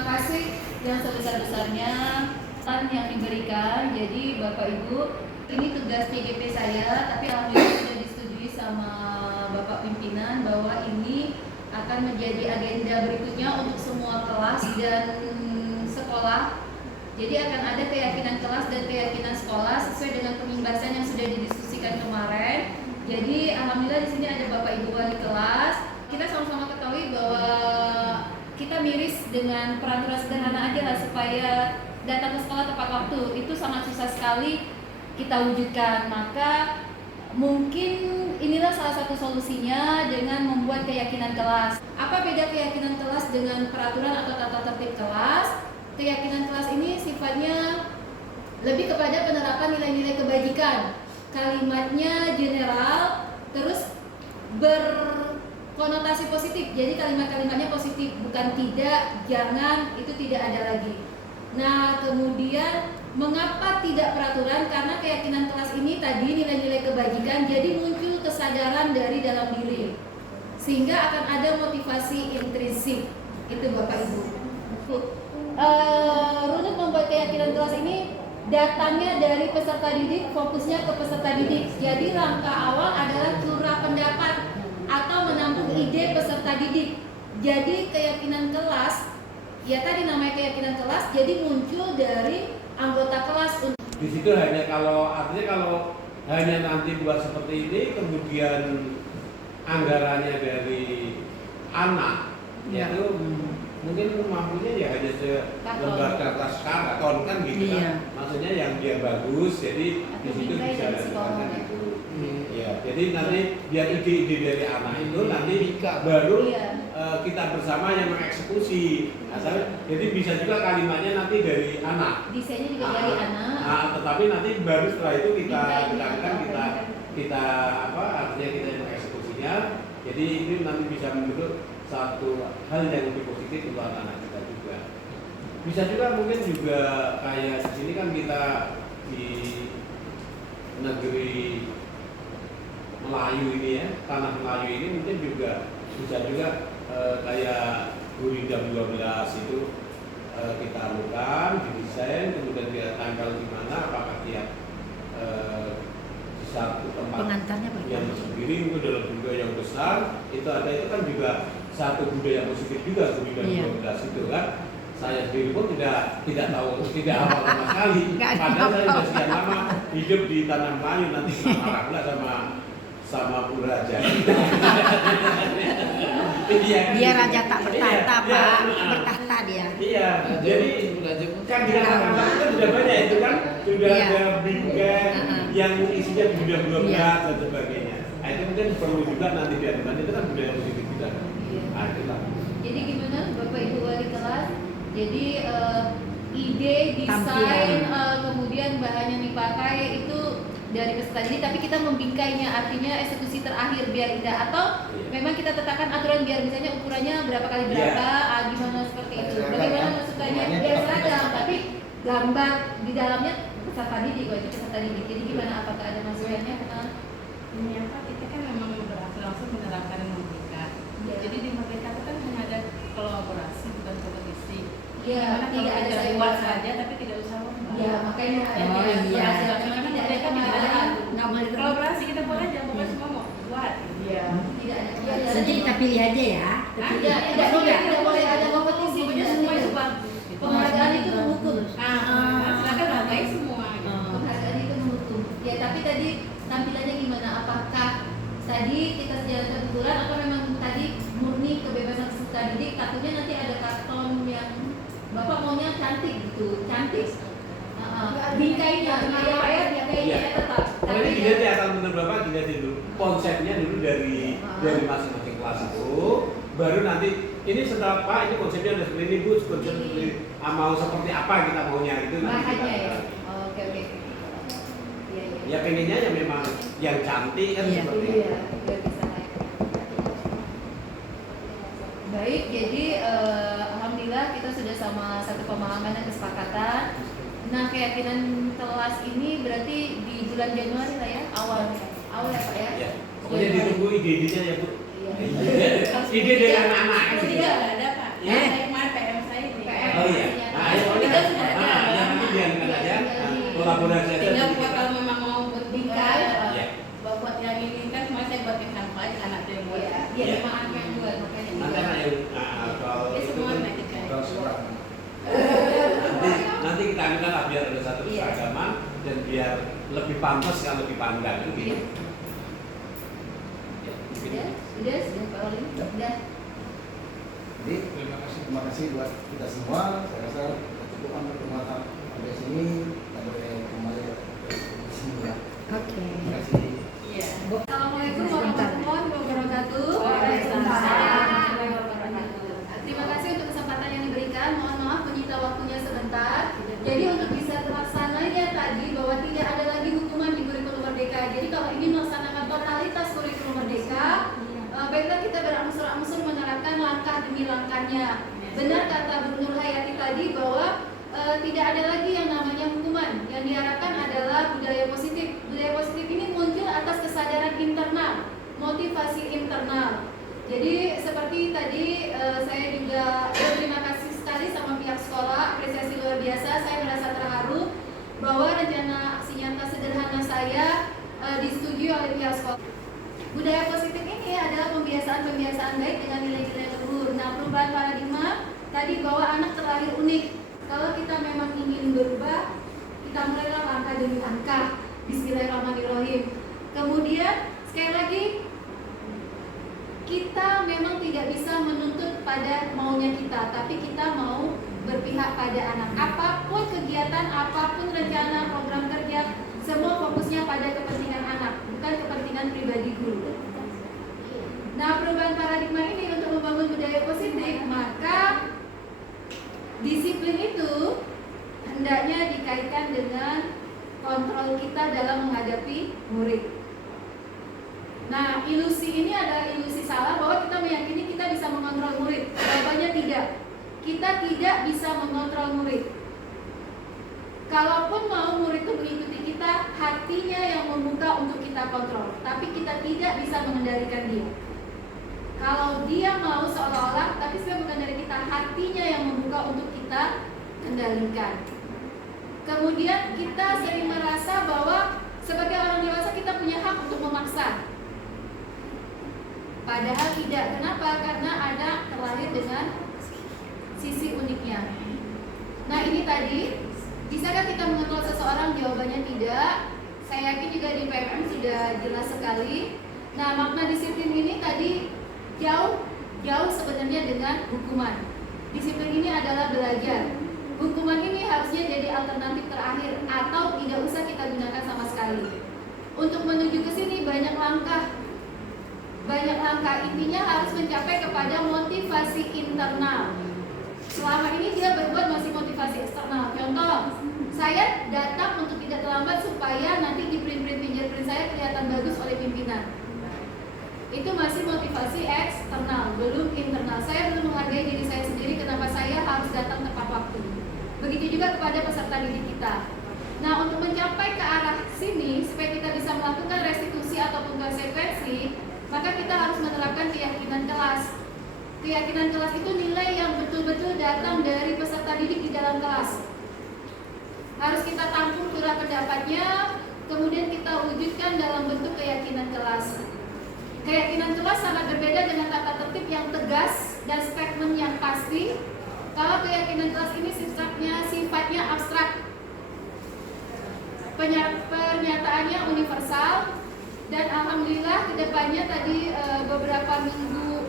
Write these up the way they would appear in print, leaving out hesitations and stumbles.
terima kasih yang sebesar-besarnya yang diberikan. Jadi Bapak Ibu, ini tugas TGP saya, tapi alhamdulillah sudah disetujui sama Bapak Pimpinan bahwa ini akan menjadi agenda berikutnya untuk semua kelas dan sekolah. Jadi akan ada keyakinan kelas dan keyakinan sekolah sesuai dengan pembahasan yang sudah didiskusikan kemarin. Jadi alhamdulillah di sini ada Bapak Ibu wali kelas. Kita sama-sama ketahui bahwa kita miris dengan peraturan sederhana aja lah supaya datang ke sekolah tepat waktu. Itu sangat susah sekali kita wujudkan. Maka mungkin inilah salah satu solusinya dengan membuat keyakinan kelas. Apa beda keyakinan kelas dengan peraturan atau tata tertib kelas? Keyakinan kelas ini sifatnya lebih kepada penerapan nilai-nilai kebajikan. Kalimatnya general, terus berkonotasi positif. Jadi kalimat-kalimatnya positif, bukan tidak, jangan, itu tidak ada lagi. Nah, kemudian mengapa tidak peraturan? Karena keyakinan kelas ini tadi nilai-nilai kebajikan, jadi muncul kesadaran dari dalam diri, sehingga akan ada motivasi intrinsik. Itu Bapak Ibu. Runut membuat keyakinan kelas ini datangnya dari peserta didik, fokusnya ke peserta didik. Jadi langkah awal adalah curah pendapat atau menampung ide peserta didik. Jadi keyakinan kelas, ya tadi namanya keyakinan kelas, jadi muncul dari anggota kelas. Di situ hanya artinya kalau hanya nanti buat seperti ini, kemudian anggarannya dari anak, yaitu mungkin mampunya ya hanya lembar kertas karton kan gitu kan. Maksudnya yang dia bagus, jadi di situ bisa dilakukan itu. Ya, jadi nanti biar ide-ide dari anak itu nanti baru kita bersama yang mengeksekusi. Jadi bisa juga kalimatnya nanti dari anak. Desainnya juga dari anak. Tetapi nanti baru setelah itu kita artinya kita yang mengeksekusinya. Jadi itu nanti bisa menurut satu hal yang lebih positif untuk anak-anak kita juga. Bisa juga mungkin juga kayak di sini kan kita di negeri Melayu ini ya, tanah Melayu ini mungkin juga bisa juga kayak Guridam 12 itu kita lakukan, didesain, kemudian dia tanggal di mana, apakah dia di satu tempat pengantarnya yang sendiri mungkin dalam budaya yang besar itu kan juga satu budaya positif juga Guridam 12 itu kan. Saya sendiri pun tidak tahu, tidak hafal sama sekali. Padahal saya sudah sekian lama hidup di tanah Melayu, nanti marah pula sama Pura Jadi. Biar raja tak bertahta, Pak. Bertahta dia. Iya, jadi kan di tanah Melayu kan sudah banyak itu kan, sudah ada bingkai yang isinya budaya 12 dan sebagainya. Nah, itu mungkin perlu juga nanti diadakan, itu kan budaya positif kita. Nah, itulah. Jadi gimana Bapak Ibu wali kelas? Jadi ide, desain, kemudian bahan yang dipakai itu dari peserta didik, tapi kita membingkainya, artinya eksekusi terakhir biar indah, atau memang kita tetapkan aturan biar misalnya ukurannya berapa kali berapa, gimana seperti itu. Bagaimana maksudnya? Biar seragam, tapi gambar di dalamnya peserta didik, wajib peserta didik. Jadi gimana? Apakah ada masukannya? Ini apa? Kita kan memang berhasil langsung menerapkan Merdeka. Jadi di Merdeka itu kan hanya ada kolaborasi bukan kompetisi. Ya, tidak ada saya buat saja tapi tidak usah lomba. Ya, makanya tidak ada nggak boleh kolaborasi, kita boleh aja pokoknya semua mau buat. Iya. Tidak ada. Jadi kita pilih aja ya. Tidak boleh ada kompetisi. Pokoknya semua itu bagus. Penghargaan itu menghukum. Silakan hargai semua. Penghargaan itu menghukum. Ya, tapi tadi tampilannya gimana? Apakah tadi kita sejalan kebetulan atau memang tadi murni kebebasan peserta didik? Takutnya nanti ada karton yang Bapak maunya cantik gitu, cantik. Bingkainya, bingkainya tetap. Ini dilihat ya, kalau menurut Bapak dilihat dulu konsepnya dulu dari masing-masing kelas itu, baru nanti ini setelah Pak ini konsepnya udah seperti ini Bu, konsep seperti mau seperti apa kita maunya itu nanti bahannya kita, ya. Oke. Ya pengennya yang memang yang cantik kan seperti itu. Iya, biar bisa naik. Baik, jadi alhamdulillah kita sudah sama satu pemahaman dan kesepakatan. Nah, keyakinan kelas ini berarti di bulan Januari lah ya, awal ya Pak ya. Ya, pokoknya ditunggu ide-idenya ya Bu. Iya. Ide dari anak-anak. Tidak ada Pak. Ya. Saya kemarin PM saya ini. pantas kalau dipandang gitu. Ya, Sudah, Pak Olim, sudah. Jadi terima kasih buat kita semua. Saya rasa cukup untuk pertemuan sampai sini. Kita boleh kembali ke sini ya. Oke. Terima kasih. Iya. Assalamualaikum warahmatullahi wabarakatuh. Waalaikumsalam. Terima kasih untuk kesempatan yang diberikan. Mohon maaf menyita waktunya sebentar. Jadi untuk bisa terlaksananya tadi bahwa tidak ada lagi hukuman di kurikulum merdeka. Jadi kalau ingin melaksanakan totalitas kurikulum merdeka, baiklah kita berangsur-angsur menerapkan langkah demi langkahnya. Benar kata Bu Nur Hayati tadi bahwa tidak ada lagi yang namanya hukuman. Yang diharapkan adalah budaya positif. Budaya positif ini muncul atas kesadaran internal, motivasi internal. Jadi seperti tadi saya juga berterima kasih sekali sama pihak sekolah, apresiasi luar biasa. Saya merasa terharu bahwa rencana aksi nyata sederhana saya disetujui oleh pihak sekolah. Budaya positif ini adalah pembiasaan-pembiasaan baik dengan nilai-nilai luhur. Nah, perubahan paradigma tadi bahwa anak terlahir unik. Kalau kita memang ingin berubah, kita mulailah langkah demi langkah. Bismillahirrahmanirrahim. Kemudian sekali lagi, kita memang tidak bisa menuntut pada maunya kita, tapi kita mau berpihak pada anak. Apapun kegiatan, apapun rencana, program kerja, semua fokusnya pada kepentingan anak, bukan kepentingan pribadi guru. Nah, perubahan paradigma ini untuk membangun budaya positif, maka disiplin itu hendaknya dikaitkan dengan kontrol kita dalam menghadapi murid. Nah, ilusi ini adalah ilusi salah bahwa kita meyakini kita bisa mengontrol murid. Jawabannya tidak. Kita tidak bisa mengontrol murid. Kalaupun mau murid itu mengikuti kita, hatinya yang membuka untuk kita kontrol. Tapi kita tidak bisa mengendalikan dia. Kalau dia mau seolah-olah, tapi sebenarnya bukan dari kita, hatinya yang membuka untuk kita kendalikan. Kemudian kita sering merasa bahwa sebagai orang dewasa kita punya hak untuk memaksa. Padahal tidak. Kenapa? Karena ada terlahir dengan sisi uniknya. Nah, ini tadi, bisakah kita mengontrol seseorang? Jawabannya tidak. Saya yakin juga di PMM sudah jelas sekali. Nah, makna disiplin ini tadi jauh sebenarnya dengan hukuman. Disiplin ini adalah belajar. Hukuman ini harusnya jadi alternatif terakhir atau tidak usah kita gunakan sama sekali. Untuk menuju ke sini banyak langkah. Intinya harus mencapai kepada motivasi internal. Selama ini dia berbuat masih motivasi eksternal. Contoh, saya datang untuk tidak terlambat supaya nanti di print fingerprint saya kelihatan bagus oleh pimpinan. Itu masih motivasi eksternal, belum internal. Saya belum menghargai diri saya sendiri, kenapa saya harus datang tepat waktu. Begitu juga kepada peserta didik kita. Nah, untuk mencapai ke arah sini, supaya kita bisa melakukan restitusi ataupun konsekuensi, maka kita harus menerapkan keyakinan kelas. Keyakinan kelas itu nilai yang betul-betul datang dari peserta didik di dalam kelas. Harus kita tampung pula pendapatnya, kemudian kita wujudkan dalam bentuk keyakinan kelas. Keyakinan kelas sangat berbeda dengan tata tertib yang tegas dan statement yang pasti. Kalau keyakinan kelas ini sifatnya abstrak, pernyataannya universal, dan alhamdulillah kedepannya tadi beberapa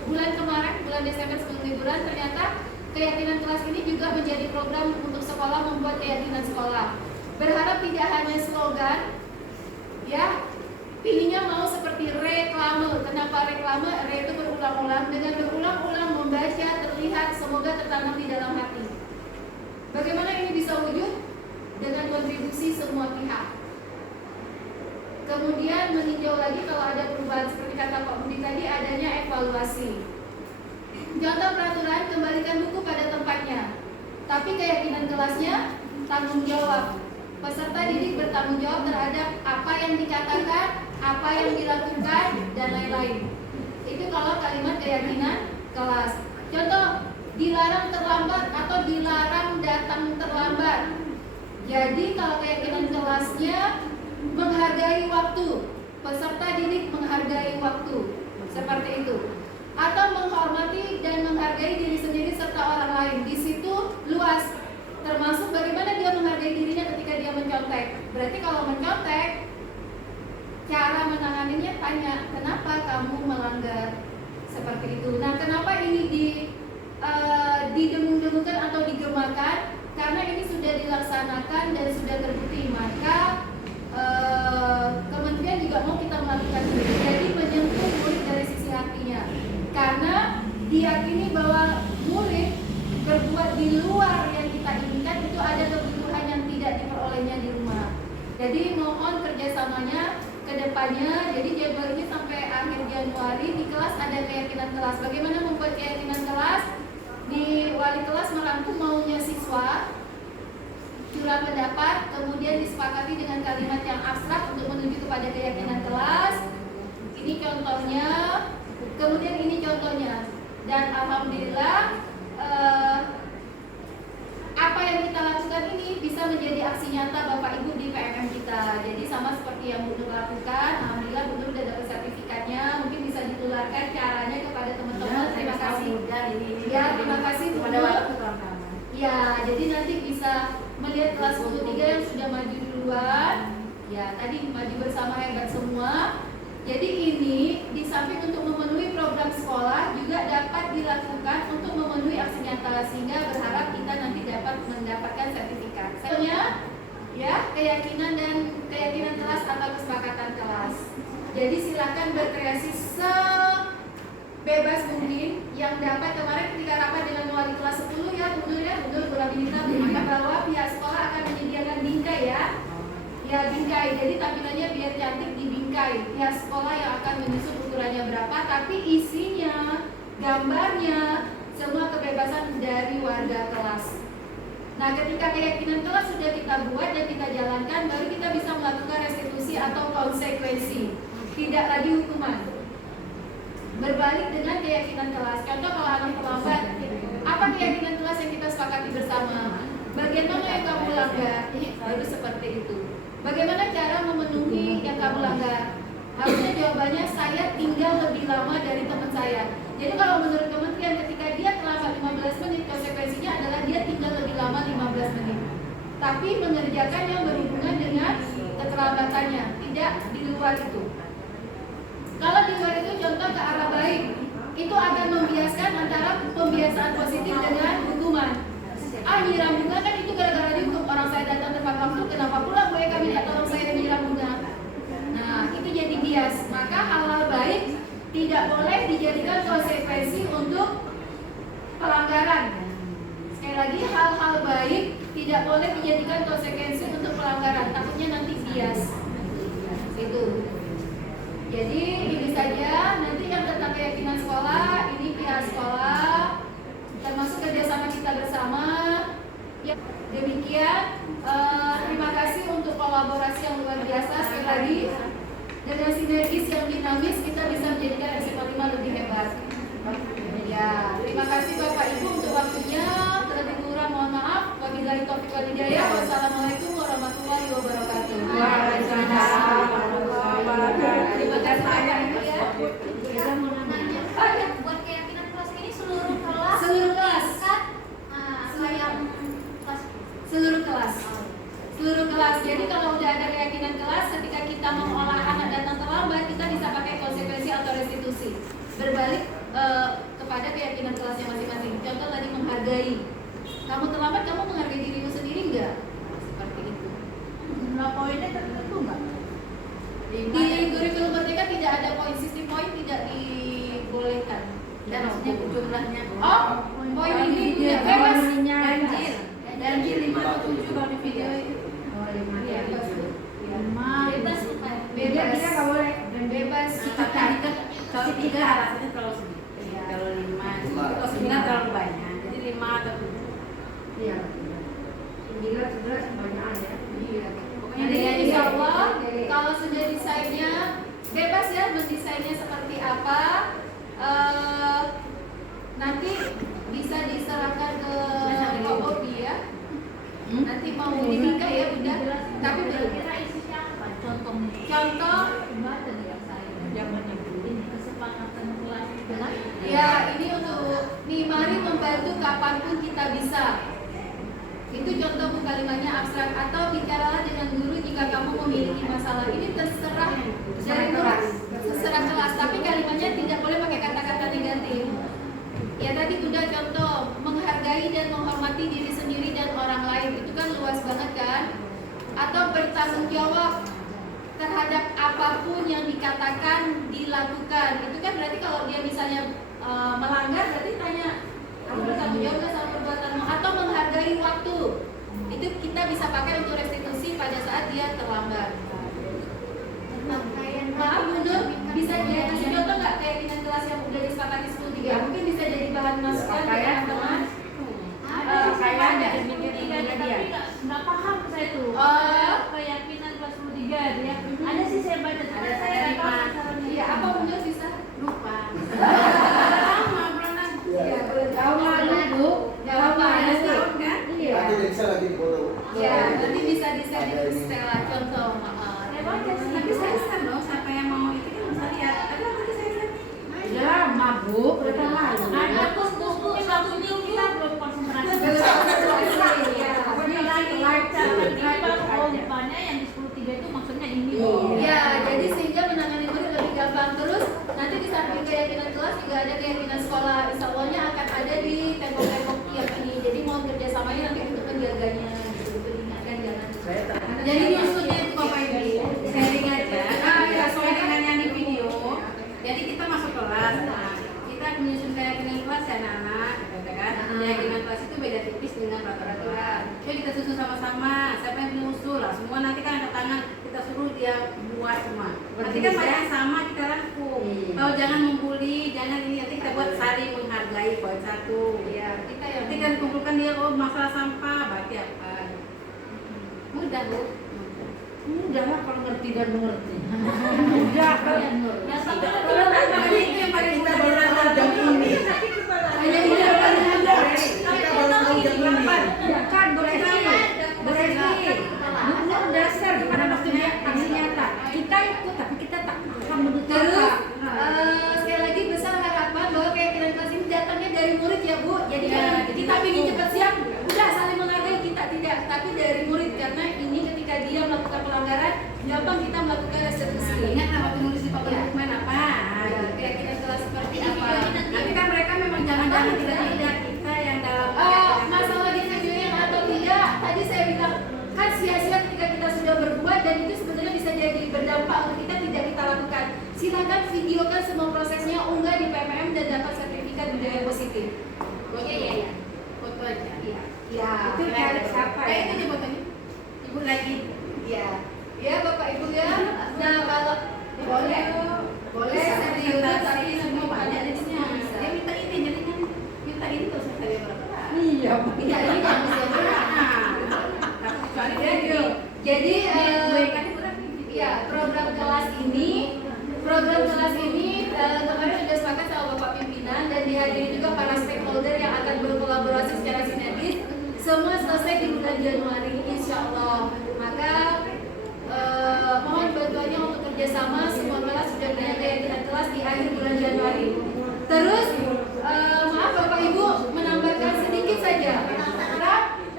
bulan kemarin, bulan Desember sebelum liburan, ternyata keyakinan kelas ini juga menjadi program untuk sekolah membuat keyakinan sekolah. Berharap tidak hanya slogan, ya. Pilihnya mau seperti reklame. Kenapa reklame? Re itu berulang-ulang. Dengan berulang-ulang membaca, terlihat, semoga tertanam di dalam hati. Bagaimana ini bisa wujud? Dengan kontribusi semua pihak. Kemudian meninjau lagi kalau ada perubahan seperti kata Pak Budi tadi, adanya evaluasi. Contoh peraturan, kembalikan buku pada tempatnya. Tapi keyakinan kelasnya tanggung jawab. Peserta didik bertanggung jawab terhadap apa yang dikatakan, apa yang dilakukan, dan lain-lain. Itu kalau kalimat keyakinan kelas. Contoh, dilarang terlambat atau dilarang datang terlambat. Jadi kalau keyakinan kelasnya menghargai waktu, peserta didik menghargai waktu, seperti itu. Atau menghormati dan menghargai diri sendiri serta orang lain. Di situ luas. Termasuk bagaimana dia menghargai dirinya ketika dia mencontek. Berarti kalau mencontek, dilaksanakan dan sudah terbukti, maka kementerian juga mau kita melakukan itu. Jadi menyentuh murid dari sisi hatinya, karena diyakini bahwa murid berbuat di luar yang kita inginkan itu ada kebutuhan yang tidak diperolehnya di rumah. Jadi mohon kerjasamanya ke depannya. Jadi jadwal ini sampai akhir Januari di kelas ada keyakinan kelas. Bagaimana membuat keyakinan kelas? Di wali kelas merangkum maunya siswa, curah pendapat, kemudian disepakati dengan kalimat yang abstrak untuk menuju kepada keyakinan kelas. Ini contohnya, kemudian ini contohnya. Dan alhamdulillah apa yang kita lakukan ini bisa menjadi aksi nyata Bapak Ibu di PMM kita. Jadi sama seperti yang Bu Nur lakukan, alhamdulillah Bu Nur sudah dapat sertifikatnya, mungkin bisa ditularkan caranya kepada teman-teman. Terima kasih. Ya, terima kasih Bu Nur. Ya, jadi nanti bisa melihat kelas 13 yang sudah maju duluan. Ya, tadi maju bersama hebat semua. Jadi ini di samping untuk memenuhi program sekolah juga dapat dilakukan untuk memenuhi aksi nyata, sehingga berharap kita nanti dapat mendapatkan sertifikat. Selanjutnya, ya, keyakinan kelas atau kesepakatan kelas. Jadi silakan berkreasi sebebas mungkin yang dapat. Kemarin ketika rapat dengan wali kelas 10 ya, betul Bu Rabinita berkata bahwa pihak sekolah akan menyediakan bingkai ya. Ya, bingkai. Jadi tampilannya biar cantik di bingkai. Pihak sekolah yang akan menyusun ukurannya berapa, tapi isinya, gambarnya, semua kebebasan dari warga kelas. Nah, ketika keyakinan kelas sudah kita buat dan kita jalankan, baru kita bisa melakukan restitusi atau konsekuensi. Tidak lagi hukuman. Berbalik dengan keyakinan kelas. Contoh kalau anak terlambat, apa keyakinan kelas yang kita sepakati bersama? Bagian mana yang kamu langgar? Baru seperti itu. Bagaimana cara memenuhi yang kamu langgar? Harusnya jawabannya saya tinggal lebih lama dari teman saya. Jadi kalau menurut kementerian ketika dia terlambat 15 menit, konsekuensinya adalah dia tinggal lebih lama 15 menit. Tapi mengerjakan yang berhubungan dengan keterlambatannya, tidak di luar itu. Kalau di luar itu contoh ke arah baik, itu akan membiaskan antara pembiasaan positif dengan hukuman. Nyiram bunga kan itu gara-gara dihukum, orang saya datang tepat waktu, kenapa pula Bu Eka minta tolong saya nyiram bunga? Nah, itu jadi bias. Maka hal-hal baik tidak boleh dijadikan konsekuensi untuk pelanggaran. Sekali lagi, hal-hal baik tidak boleh dijadikan konsekuensi untuk pelanggaran, takutnya nanti bias. Itu. Jadi ini saja. Nanti yang tentang keyakinan sekolah, ini pihak sekolah, termasuk kerjasama kita bersama. Ya, demikian. Terima kasih untuk kolaborasi yang luar biasa. Sekali lagi, dengan sinergis yang dinamis kita bisa menjadikan SP5 lebih hebat. Ya, terima kasih Bapak Ibu untuk waktunya. Terlebih kurang mohon maaf. Wabillahi taufiq wal hidayah. Wassalamualaikum warahmatullahi wabarakatuh. Waalaikumsalam warahmatullahi wabarakatuh. Terima kasih Bapak Ibu ya. Buat keyakinan kelas ini seluruh kelas. Seluruh kelas. Seluruh kelas. Seluruh kelas. Jadi kalau udah ada keyakinan kelas, ketika kita mengolah anak datang terlambat, kita bisa pakai konsekuensi atau restitusi. Berbalik kepada keyakinan kelasnya masing-masing. Contoh tadi menghargai. Kamu terlambat, kamu menghargai dirimu sendiri enggak? Seperti itu. Jumlah poinnya tertentu nggak? Di kurikulum Merdeka tidak ada poin, sistem poin tidak dibolehkan. Dan maksudnya jumlahnya. Oh, poin ini punya bebas. Ganjil 5 atau 7 kalau di video itu. Oh, 5 Iya, ya. bebas. 5. Bebas bukan. Bebas. Kita nggak boleh. Dan bebas. Kita kan kalau 3 alasannya terlalu sedikit. Kalau 5, kalau 9 terlalu banyak. Jadi 5 atau 7. Iya. 9 kebanyakan ya. Iya. Pokoknya Jadi dia insya Allah jadi- kalau sudah desainnya bebas ya, mendesainnya seperti apa, nanti bisa diserahkan ke Kopi ya. Nanti mau diminta ya Bunda. Tapi Kira-kira isinya apa? contoh Jangan nyebulin kesepakatan kelas dengan ya ini untuk nih mari membantu kapanpun kita bisa. Itu contoh kalimatnya abstrak. Atau bicaralah dengan guru jika kamu memiliki masalah. Ini terserah dari kelas, terserah kelas. Tapi kalimatnya tidak boleh pakai kata-kata negatif. Ya tadi Bunda contoh menghargai dan menghormati diri sendiri dan orang lain. Itu kan luas banget kan. bertanggung jawab terhadap apapun yang dikatakan dilakukan. Itu kan berarti kalau dia misalnya melanggar, berarti tanya kamu bertanggung jawab nggak sama perbuatanmu, atau menghargai waktu. Itu kita bisa pakai untuk restitusi pada saat dia terlambat. Maaf Bu Nur, bisa dia kasih contoh nggak keyakinan kelas yang udah disepakati 10.3? Mungkin bisa jadi bahan masukan ke teman-teman. Kayak ada dia. Nggak paham saya tuh. Keyakinan kelas 13 ya. Ada sih saya baca, tapi Ada saya nggak tahu lima. sasarannya. Iya, apa Bu Nur bisa? Lupa. Iya, tahu lalu Bu. Nggak apa-apa, ada sih. Iya. Nanti bisa lagi di foto. Ya, nanti bisa di-share di Stella contoh. Saya baca sih. Tapi saya share dong, siapa yang mau itu kan bisa lihat. Ada nanti saya share. Udah lama Bu, udah lalu. Ada buku lagunya kita belum konsentrasi. Ini lagi jawabannya yang di 10.3 itu maksudnya ini. Ya, jadi sehingga menangani murid lebih gampang. Terus nanti di samping keyakinan kelas juga ada keyakinan sekolah. Insya Allahnya akan ada di tembok-tembok yang ini. Jadi mau kerjasamanya nanti untuk penjaganya gitu. Diingatkan jangan. Jadi maksudnya itu Bapak Ibu, sharing aja. Sesuai dengan yang di video. Jadi kita masuk kelas, nah, kita menyusun keyakinan kelas ya anak-anak, gitu kan? Keyakinan kelas itu beda tipis dengan peraturan. Yuk kita susun sama-sama. Siapa yang menyusul lah? Semua nanti kan angkat tangan, kita suruh dia buat semua. Nanti kan banyak sama kita rangkum. Kalau jangan membuli, jangan ini. Nanti kita buat saling menghargai poin 1. Ya, kita yang Nanti kan kumpulkan dia, oh masalah sampah, berarti apa? mudah Bu. Mudah lah kalau ngerti dan mengerti. Mudah kalau Ya sampai makanya itu yang paling mudah belajar jam ini. Hanya ini yang paling mudah. Kita baru tahu jam ini. Kan berarti benar dasar gimana maksudnya aksi nyata. Kita ikut tapi kita tak paham menurut Terus sekali lagi besar harapan bahwa keyakinan kelas ini datangnya dari murid ya Bu. Jadi Ya, kita ingin cepat siap, udah saling menghargai, kita tidak, tapi dari murid karena ini ketika dia melakukan pelanggaran, gampang kita melakukan restitusi. Ingat lah waktu nulis di papan dokumen apa? Ya, keyakinan kelas seperti apa? Nanti kan mereka memang jangan-jangan tidak kita yang dalam Masalah di videonya atau tidak, tadi saya bilang kan sia-sia ketika kita sudah berbuat dan itu sebenarnya bisa jadi berdampak untuk kita tidak kita lakukan. Silakan videokan semua prosesnya, unggah di PMM dan dapat sertifikat budaya positif. Iya. Foto aja. Iya. Ya. Itu dari siapa ya? Itu fotonya. Ibu lagi. Iya. Ya Bapak Ibu ya. Nah kalau boleh saya di YouTube tapi semua banyak listnya. Dia minta ini jadi kan minta ini terus saya berapa? Iya. Iya ini kan bisa Jadi ya program kelas ini kemarin sudah sepakat sama Bapak Pimpinan dan dihadiri juga para stakeholder yang akan berkolaborasi secara sinergis. Semua selesai di bulan Januari, insya Allah. Maka mohon bantuannya untuk kerjasama. Semua kelas sudah punya keyakinan kelas di akhir bulan Januari. Terus maaf Bapak Ibu menambahkan sedikit saja. Karena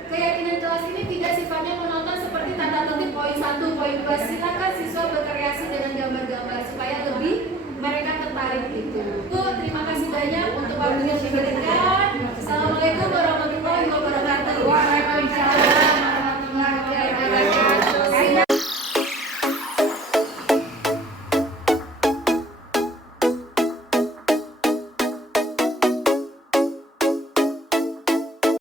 keyakinan kelas ini tidak sifatnya menonton seperti tata tertib poin 1, poin 2. Silakan